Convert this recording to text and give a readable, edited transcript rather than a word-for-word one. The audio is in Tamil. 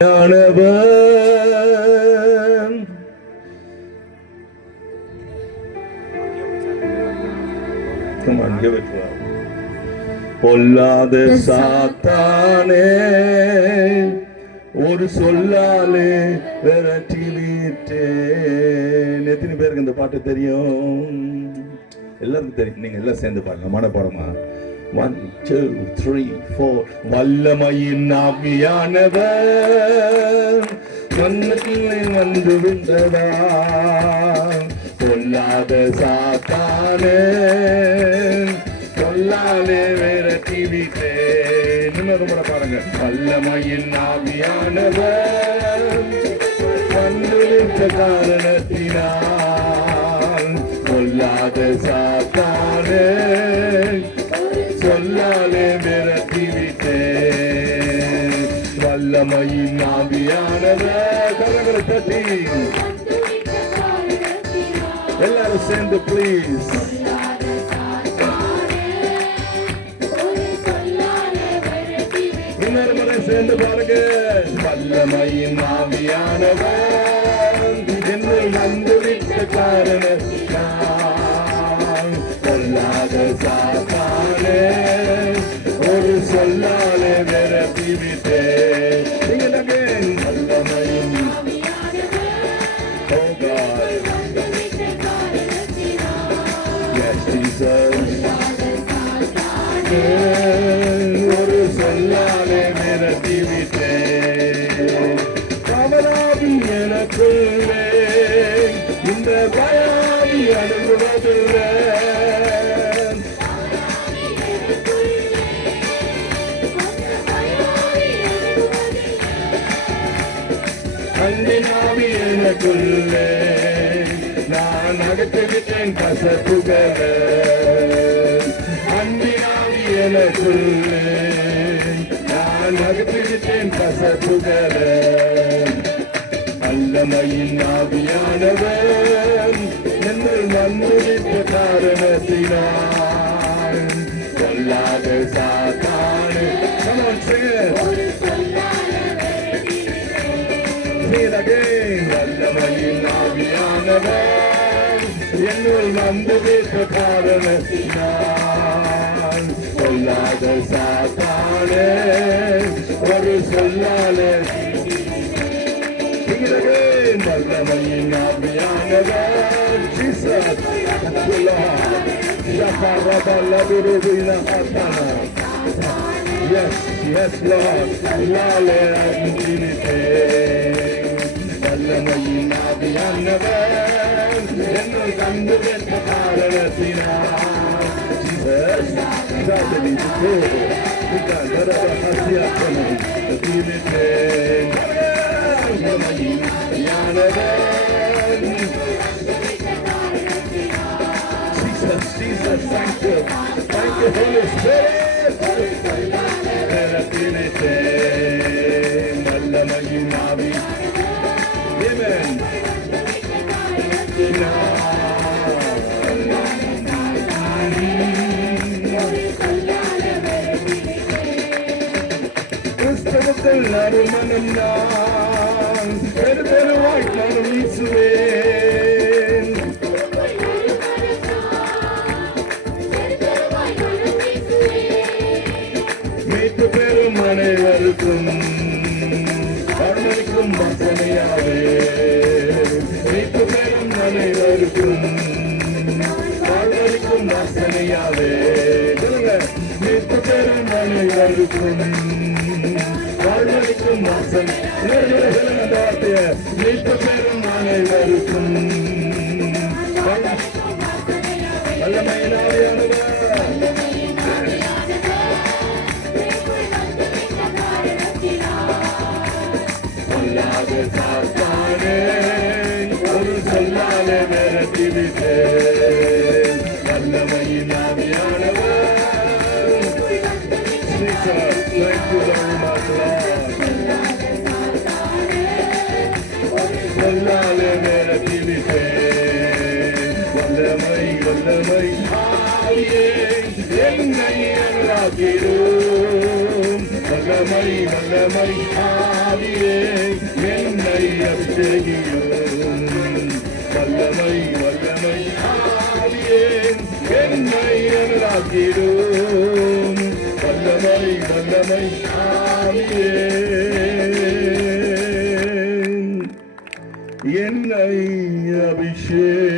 Come on, give it to her. பொல்லாத சாத்தானே ஒரு சொல்லாலே விரட்டி விட்டேன். எத்தனை பேருக்கு இந்த பாட்டு தெரியும்? எல்லாருக்கும் தெரியும். நீங்க எல்லாம் சேர்ந்து பாருங்க. மனப்பாடமா 1 2 3 4. வல்லமையின் ஆவியானவர் மன்னத்திலே வந்து விட்டதா, பொல்லாத சாத்தானே சொல்லாலே விரட்டி விட்டேன். இன்னொரு முறை பாருங்க. வல்லமையின் ஆவியானவர் வந்து விட்ட காரணத்தினால் பொல்லாத சாத்தானே சொல்லாலே விரட்டி விட்டேன். வல்லமையின் ஆவியானவர் கரங்களை தட்டி எல்லாரும் சேர்ந்து ப்ளீஸ். இன்னொரு முறை சேர்ந்து பாருங்க. வல்லமையின் ஆவியானவர் என்னை வந்துவிட்ட காரணத்தினால் பொல்லாத சாத்தானே ஒரு சொல்லாலே விரட்டி விட்டேன். வல்லமையின் ஒரு சொல்லாலே விரட்டி விட்டேன். கவலாவி எனக்குள்ளே இந்த பயாவி அனுபவதில்லை. அன்பினாவி எனக்குள்ளே நான் அகற்றி விட்டேன் கசப்புகளை. அன்பினாவி எனக்குள்ளே நான் அகற்றி விட்டேன் கசப்புகளை. வல்லமையின் ஆவியானவர் என்னை வந்துவிட்ட காரணத்தினால் பொல்லாத சாத்தானே வல்லமையின் ஆவியானவர் என்னுள் வந்துவிட்ட காரணத்தினால் பொல்லாத சாத்தானே ஒரு சொல்லாலே வல்லமையின் ஆவியானவர் ஜீசஸ் Yes, yes, Lord. வல்லமையின் ஆவியானவர் என்னை கண்டுவிட்ட காரணத்தினால் ஜீசஸ் சாதனை வல்லமையின் ஆவியானவர் Jesus, thank you, Holy Spirit. வல்லமையின் ஆவி. Amen. கிறிஸ்தவத்தில் நறுமணம் நான் பெரு பெருவாய் மனம் வீசுவேன். மீட்டு பெரும் அனைவருக்கும் அருணைக்கும் வசனையாவே. மீட்டு பெரும் அனைவருக்கும் அருணைக்கும் வசனையாவே. மீட்டு பெரும் அனைவருக்கும் அருணைக்கும் வசனை. வார்த்தைய மீட்டு பெரும் அனைவருக்கும் வல்லமையினாவியானவர் பொல்லாத சாத்தானே ஒரு சொல்லாலே விரட்டி விட்டேன். வல்லமையின் ஆவியானவர் சொல்லாலே விரட்டி விட்டேன். வல்லமை வல்லமை ஆவியே என்னை அருளாக்கிடும். வல்லமை வல்லமை ஆவியே செய்யும் வல்லமை வல்லமை ஆவியே என்னை அனுராக்கிடும் வல்லமை வல்லமை ஆவியே என்னை அபிஷேகம்